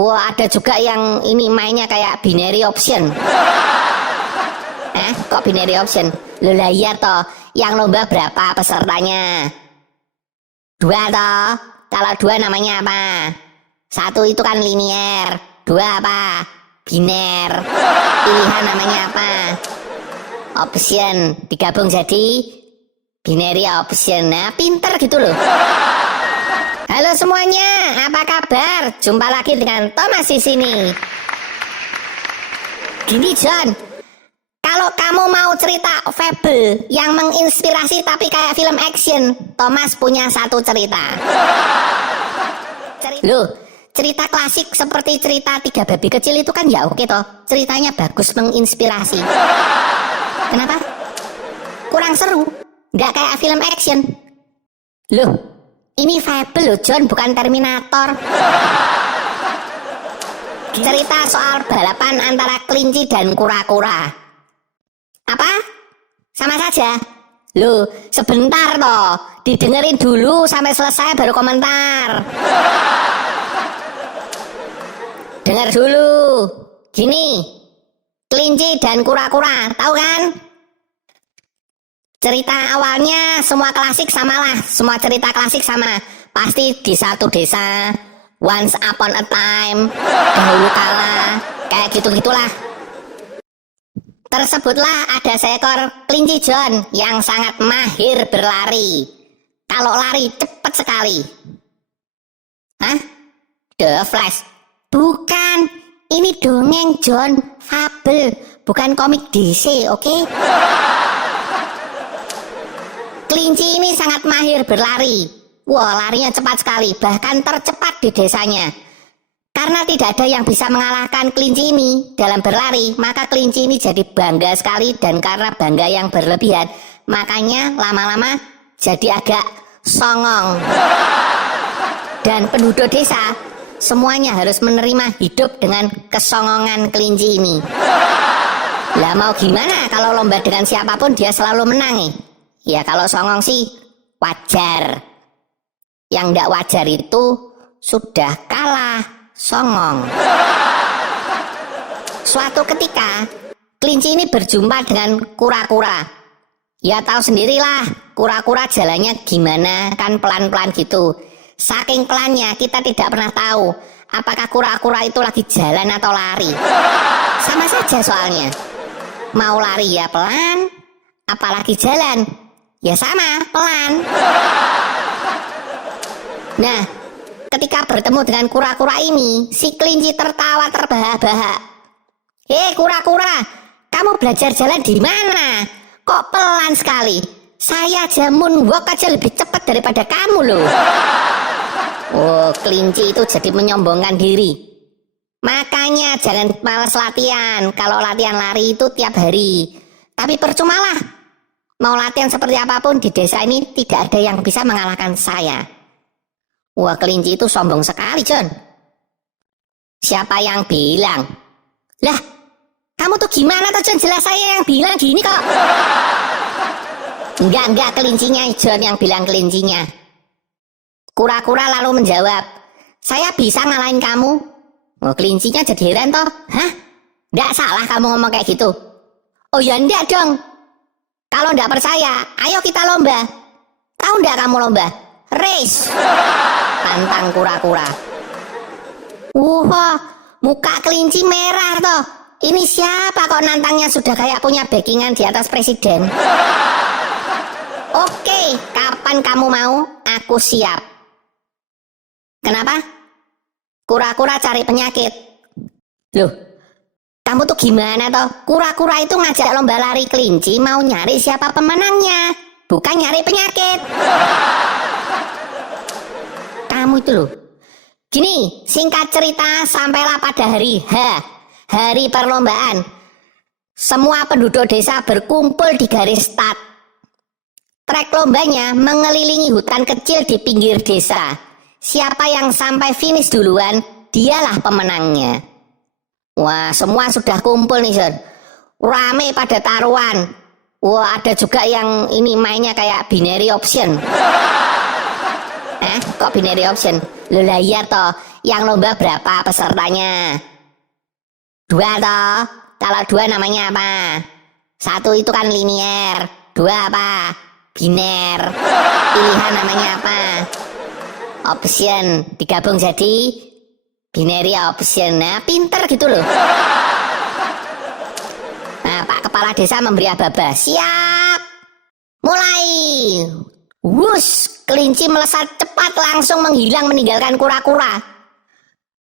Wah, ada juga yang ini mainnya kayak binary option. Kok binary option? Loh lah iya toh, yang lomba berapa pesertanya? 2 toh. Kalau 2 namanya apa? 1 itu kan linier, 2 apa? Biner. Pilihan namanya apa? Option. Digabung jadi binary option. Nah, pinter gitu loh. Halo semuanya, apa kabar? Jumpa lagi dengan Thomas di sini. Gini John, kalau kamu mau cerita fable yang menginspirasi tapi kayak film action, Thomas punya satu cerita. Loh, cerita klasik seperti cerita 3 babi kecil itu kan ya oke toh. Ceritanya bagus, menginspirasi. Kenapa? Kurang seru, nggak kayak film action. Loh, ini fable loh John, bukan Terminator. Cerita soal balapan antara kelinci dan kura-kura. Apa? Sama saja. Loh, sebentar toh. Didengerin dulu sampai selesai baru komentar. Dengar dulu. Gini, kelinci dan kura-kura, tahu kan? Cerita awalnya semua klasik samalah, semua cerita klasik sama. Pasti di satu desa, once upon a time, dahulu kala, kayak gitu-gitulah. Tersebutlah ada seekor kelinci John yang sangat mahir berlari. Kalau lari cepat sekali. Hah? The Flash? Bukan, ini dongeng John, fabel, bukan komik DC, oke? Kelinci ini sangat mahir berlari. Wah, larinya cepat sekali, bahkan tercepat di desanya. Karena tidak ada yang bisa mengalahkan kelinci ini dalam berlari, maka kelinci ini jadi bangga sekali, dan karena bangga yang berlebihan, makanya lama-lama jadi agak songong. Dan penduduk desa semuanya harus menerima hidup dengan kesongongan kelinci ini. Lah mau gimana kalau lomba dengan siapapun dia selalu menang nih? Ya kalau songong sih wajar. Yang nggak wajar itu sudah kalah songong. Suatu ketika kelinci ini berjumpa dengan kura-kura. Ya tahu sendirilah kura-kura jalannya gimana, kan pelan-pelan gitu. Saking pelannya kita tidak pernah tahu apakah kura-kura itu lagi jalan atau lari. Sama saja soalnya. Mau lari ya pelan, apalagi jalan ya sama, pelan. Nah, ketika bertemu dengan kura-kura ini, si kelinci tertawa terbahak-bahak. Hei kura-kura, kamu belajar jalan di mana? Kok pelan sekali? Saya aja moonwalk aja lebih cepat daripada kamu loh. Oh, kelinci itu jadi menyombongkan diri. Makanya jangan malas latihan. Kalau latihan lari itu tiap hari. Tapi percumalah. Mau latihan seperti apapun di desa ini tidak ada yang bisa mengalahkan saya. Wah, kelinci itu sombong sekali, John. Siapa yang bilang? Lah, kamu tuh gimana tuh, John? Jelas saya yang bilang gini kok. Enggak, kelincinya, John yang bilang kelincinya. Kura-kura lalu menjawab, saya bisa ngalahin kamu. Oh, kelincinya jadi heran toh. Hah? Enggak salah kamu ngomong kayak gitu. Oh ya enggak dong. Kalau enggak percaya, ayo kita lomba. Tahu enggak kamu lomba? Race. Tantang kura-kura. Wah, muka kelinci merah toh. Ini siapa kok nantangnya, sudah kayak punya backingan di atas presiden. Oke, kapan kamu mau? Aku siap. Kenapa? Kura-kura cari penyakit. Loh, kamu tuh gimana toh? Kura-kura itu ngajak lomba lari kelinci mau nyari siapa pemenangnya, bukan nyari penyakit. Kamu itu loh. Gini, singkat cerita sampailah pada hari H, hari perlombaan. Semua penduduk desa berkumpul di garis start. Trek lombanya mengelilingi hutan kecil di pinggir desa. Siapa yang sampai finish duluan, dialah pemenangnya. Wah, semua sudah kumpul nih, Son. Rame pada taruhan. Wah, ada juga yang ini mainnya kayak binary option. Kok binary option? Loh lah iya toh, Yang lomba berapa pesertanya? 2 toh. Kalau 2 namanya apa? 1 itu kan linier. 2 apa? Biner. Pilihan namanya apa? Option. Digabung jadi binary option. Nah, pinter gitu loh. Nah, Pak Kepala Desa memberi aba-aba. Siap. Mulai. Wush, kelinci melesat cepat langsung menghilang meninggalkan kura-kura.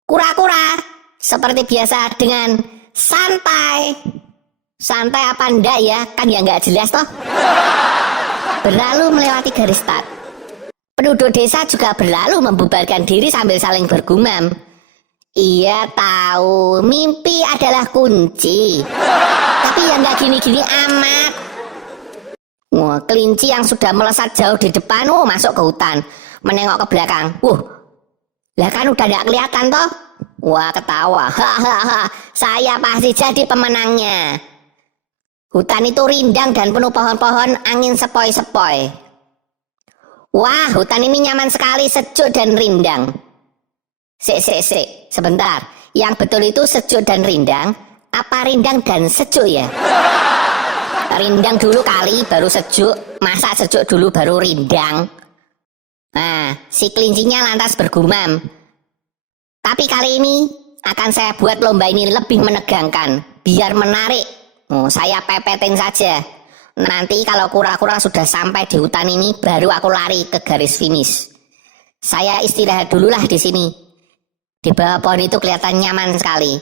Kura-kura seperti biasa dengan santai. Santai apa enggak ya? Kan ya nggak jelas toh. Berlalu melewati garis start. Penduduk desa juga berlalu membubarkan diri sambil saling bergumam. Iya tahu, mimpi adalah kunci. Tapi ya nggak gini-gini amat. Wah, kelinci yang sudah melesat jauh di depan, masuk ke hutan, menengok ke belakang. Lah kan udah nggak kelihatan toh? Wah, ketawa. Hahaha, saya pasti jadi pemenangnya. Hutan itu rindang dan penuh pohon-pohon, angin sepoi-sepoi. Wah, hutan ini nyaman sekali, sejuk dan rindang. Sebentar. Yang betul itu sejuk dan rindang, apa rindang dan sejuk ya? Rindang dulu kali, baru sejuk. Masa sejuk dulu baru rindang? Nah, si kelincinya lantas bergumam. Tapi kali ini akan saya buat lomba ini lebih menegangkan, biar menarik. Saya pepetin saja. Nanti kalau kura-kura sudah sampai di hutan ini, baru aku lari ke garis finish. Saya istirahat dululah di sini. Di bawah pohon itu kelihatan nyaman sekali.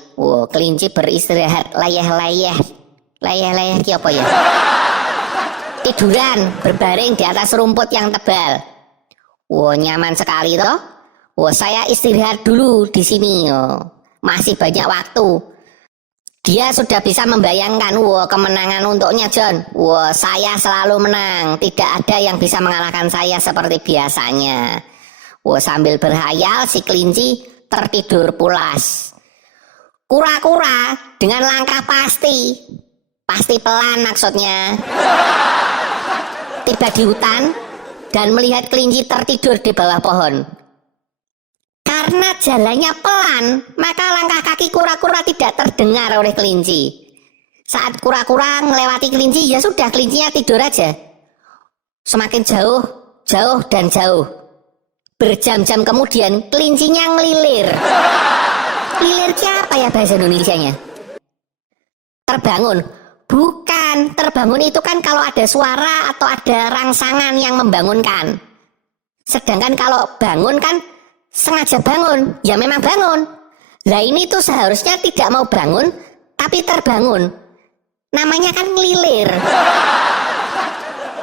Kelinci beristirahat, layeh-layeh. Layeh-layeh ki apa ya? Tiduran, berbaring di atas rumput yang tebal. Nyaman sekali toh. Saya istirahat dulu di sini. Masih banyak waktu. Dia sudah bisa membayangkan, kemenangan untuknya John. Saya selalu menang. Tidak ada yang bisa mengalahkan saya seperti biasanya. Sambil berhayal si kelinci tertidur pulas. Kura-kura dengan langkah pasti pelan maksudnya, tiba di hutan dan melihat kelinci tertidur di bawah pohon. Karena jalannya pelan, maka langkah kaki kura-kura tidak terdengar oleh kelinci. Saat kura-kura melewati kelinci, ya sudah, kelincinya tidur aja. Semakin jauh, jauh dan jauh. Berjam-jam kemudian kelincinya ngelilir. Lilir apa ya bahasa Indonesianya? Terbangun. Bukan, terbangun itu kan kalau ada suara atau ada rangsangan yang membangunkan. Sedangkan kalau bangun kan sengaja bangun, ya memang bangun. Lah ini tuh seharusnya tidak mau bangun, tapi terbangun. Namanya kan ngelilir.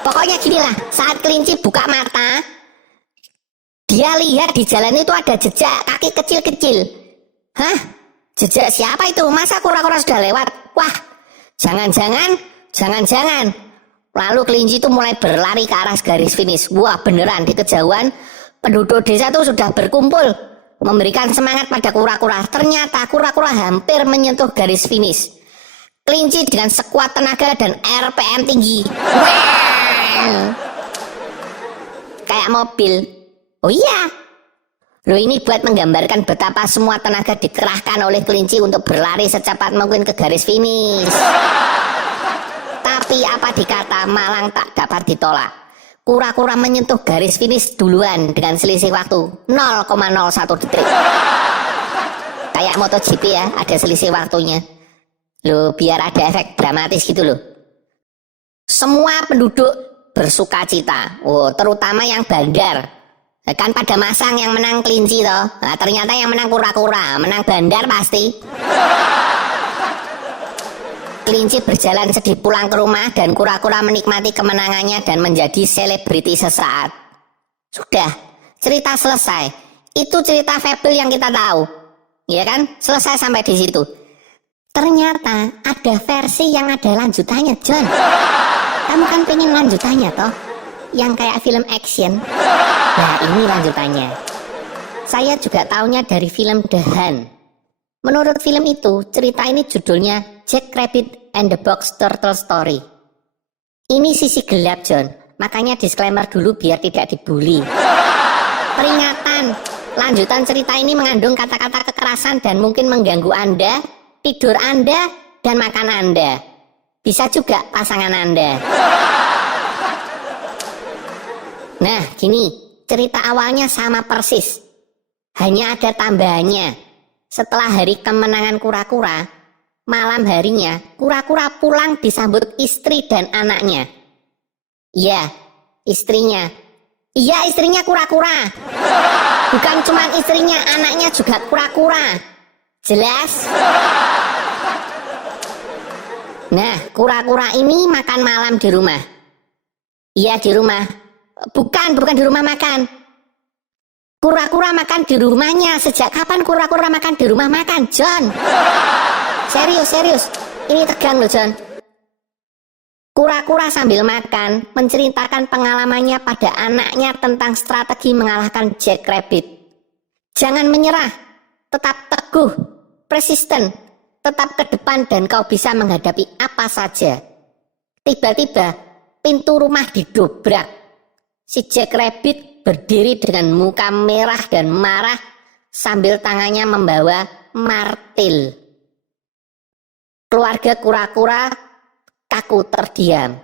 Pokoknya ginilah, saat kelinci buka mata, dia lihat di jalan itu ada jejak kaki kecil-kecil. Hah? Jejak siapa itu? Masa kura-kura sudah lewat? Wah, jangan-jangan. Lalu kelinci itu mulai berlari ke arah garis finish. Wah, beneran di kejauhan penduduk desa itu sudah berkumpul memberikan semangat pada kura-kura. Ternyata kura-kura hampir menyentuh garis finish. Kelinci dengan sekuat tenaga dan RPM tinggi. Wah! Kayak mobil. Oh iya. Loh, ini buat menggambarkan betapa semua tenaga dikerahkan oleh kelinci untuk berlari secepat mungkin ke garis finish. Tapi apa dikata, malang tak dapat ditolak. Kura-kura menyentuh garis finish duluan dengan selisih waktu 0,01 detik. Kayak MotoGP ya, ada selisih waktunya. Loh, biar ada efek dramatis gitu loh. Semua penduduk bersuka cita. Terutama yang bandar. Kan pada masang yang menang kelinci toh. Nah, ternyata yang menang kura-kura, menang bandar pasti. Kelinci berjalan sedih pulang ke rumah dan kura-kura menikmati kemenangannya dan menjadi selebriti sesaat. Sudah, cerita selesai. Itu cerita fable yang kita tahu. Ya kan? Selesai sampai di situ. Ternyata ada versi yang ada lanjutannya, John. Kamu kan pengen lanjutannya toh? Yang kayak film action. Nah, ini lanjutannya. Saya juga taunya dari film The Hunt. Menurut film itu, cerita ini judulnya Jack Rabbit and the Box Turtle Story. Ini sisi gelap, John. Makanya disclaimer dulu biar tidak dibully. Peringatan, Lanjutan cerita ini mengandung kata-kata kekerasan dan mungkin mengganggu Anda, tidur Anda, dan makan Anda. Bisa juga pasangan Anda. Nah, gini, cerita awalnya sama persis. Hanya ada tambahannya. Setelah hari kemenangan kura-kura, malam harinya kura-kura pulang disambut istri dan anaknya. Iya, istrinya. Iya, istrinya kura-kura. Bukan cuma istrinya, anaknya juga kura-kura. Jelas? Nah, kura-kura ini makan malam di rumah. Iya, di rumah. Bukan di rumah makan. Kura-kura makan di rumahnya. Sejak kapan kura-kura makan di rumah makan, John? Serius. Ini tegang loh, John. Kura-kura sambil makan menceritakan pengalamannya pada anaknya tentang strategi mengalahkan Jack Rabbit. Jangan menyerah, tetap teguh, persisten, tetap ke depan dan kau bisa menghadapi apa saja. Tiba-tiba pintu rumah didobrak. Si Jack Rabbit berdiri dengan muka merah dan marah sambil tangannya membawa martil. Keluarga kura-kura kaku terdiam.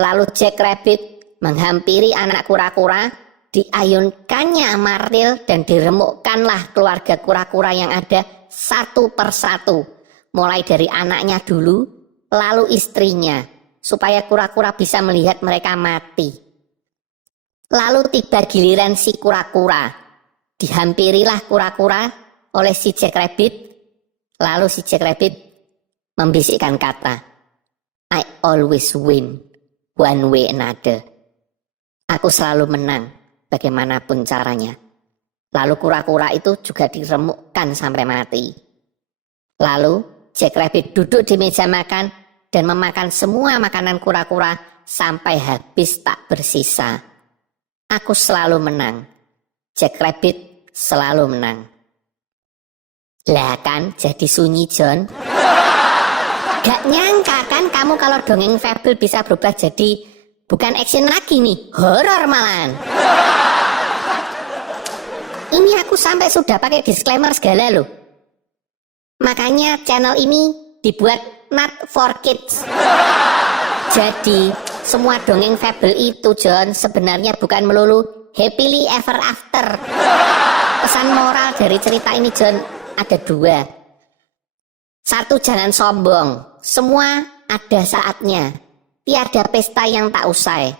Lalu Jack Rabbit menghampiri anak kura-kura, diayunkannya martil dan diremukkanlah keluarga kura-kura yang ada satu persatu. Mulai dari anaknya dulu, lalu istrinya, supaya kura-kura bisa melihat mereka mati. Lalu tiba giliran si kura-kura. Dihampirilah kura-kura oleh si Jack Rabbit. Lalu si Jack Rabbit membisikkan kata, I always win, one way another. Aku selalu menang, bagaimanapun caranya. Lalu kura-kura itu juga diremukkan sampai mati. Lalu Jack Rabbit duduk di meja makan dan memakan semua makanan kura-kura sampai habis tak bersisa. Aku selalu menang. Jack Rabbit selalu menang. Lah kan jadi sunyi, John. Gak nyangka kan kamu kalau dongeng fable bisa berubah jadi bukan action lagi nih, horor malahan. Ini aku sampai sudah pakai disclaimer segala loh. Makanya channel ini dibuat not for kids. Jadi semua dongeng fable itu, John, sebenarnya bukan melulu happily ever after. Pesan moral dari cerita ini, John, ada dua. Satu, jangan sombong. Semua ada saatnya. Tiada pesta yang tak usai.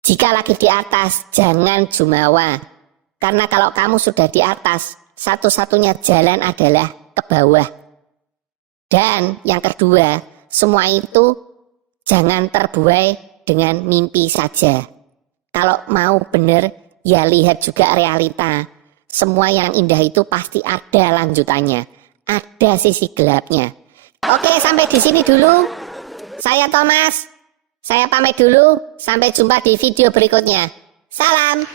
Jika lagi di atas, jangan jumawa. Karena kalau kamu sudah di atas, satu-satunya jalan adalah ke bawah. Dan yang kedua, semua itu jangan terbuai dengan mimpi saja. Kalau mau benar, ya lihat juga realita. Semua yang indah itu pasti ada lanjutannya. Ada sisi gelapnya. Oke, sampai di sini dulu. Saya Thomas. Saya pamit dulu. Sampai jumpa di video berikutnya. Salam.